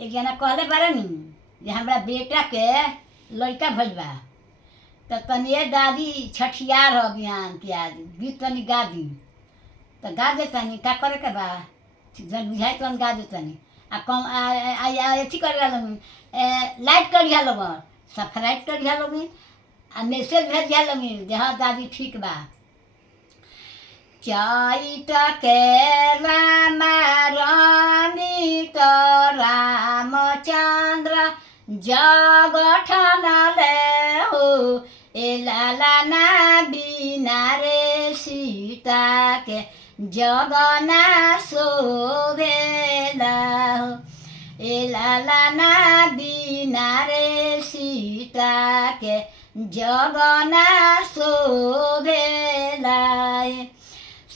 एक जना कहले बारे नी जे हमरा बेटा के लड़का भइल बा तो तनिए दादी छठियार हो बिहान के आज गीत तनी गा दी तो गा दे तनी का करे के बा जन बुझाई तन गा दे तनी आ कम अथी कर लाइट करिया लोग सब्सक्राइब करिया लोग आ मैसेज भेजिया लोग जे हाँ दादी ठीक बा। चैत के रामा रमित रामचंद्र जगठन ले हो ए लाला ना बिना रे सीता के जगना शोभेला हो ए लाला ना बिना रे सीता के जगना शोभेला।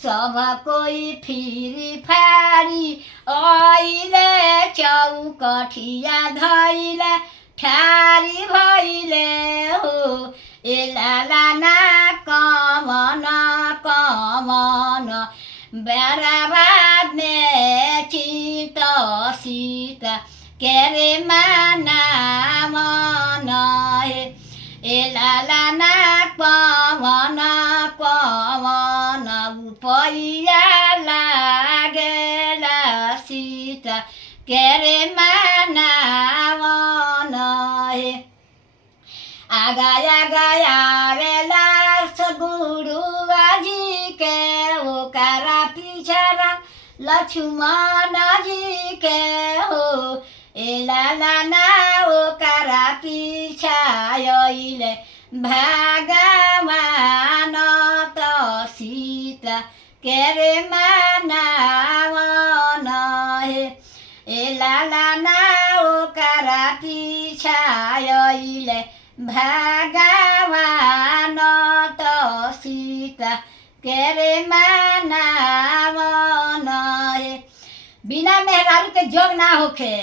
सब कोई फिरी फारी आइले चौकठिया धैले ठारी भइले हो ए लाला ना कमन कमन बेराबाद में चित सीता के रे माना मन ए लाला ना पवन पवन उपैया लागेला सीता के रे माना मन आगा आगा आवेला गुरुआ जी के ओकरा पीछा लक्ष्मण जी के हो ए लाला ना ओकरा पीछा आइले भगवान तो सीता के रे मानावन ए लाला ना ओकरा पीछा आइले भगवान तो सीता के रे मानावन बिना मेहरारू के जोग ना होखे।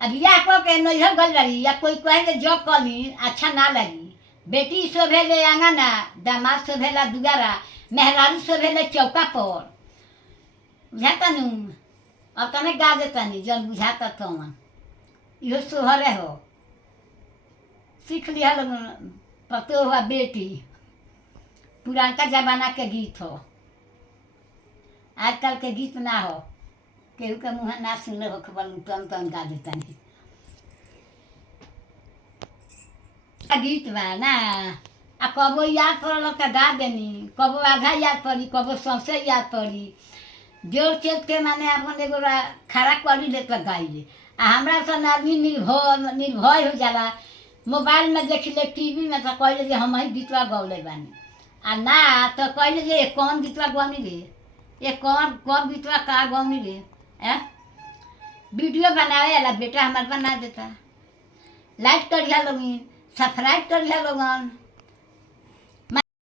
अब या को के नैहर गल रही या कोई कहे के जॉब करी अच्छा ना लगी। बेटी शोभेले आंगना दामाद शोभेला दुआरा मेहरारू शोभेले चौका पर बुझाता नु अब तने गा देता नी जब बुझाता तो इहो सोहरे हो सीख लिया लोग पतो हुआ बेटी पुरानका जमाना के गीत हो आजकल के गीत ना हो केहू के मुँह ना सुनले हो खबर तन तन गा देता नहीं गीत बा ना आ कबो याद पड़ल तो गा देनी कबो आधा याद पड़ी कबो सौंसे याद पड़ी जोर चेत के माने अपन एगो खड़ा करी ले तो गाइले आ हमरा सन आदमी निर्भय हो जाला मोबाइल में देख ले टीवी में तो कहले जे हम ही गीतवा गौले बानी आ ना तो कहले जे कौन गीतवा गौनी रे ये कौन कौन गीतवा का गौनी रे वीडियो बनावे वाला बेटा हमारे बना देता। लाइक करिया लोग सब्सक्राइब करिया लोगन।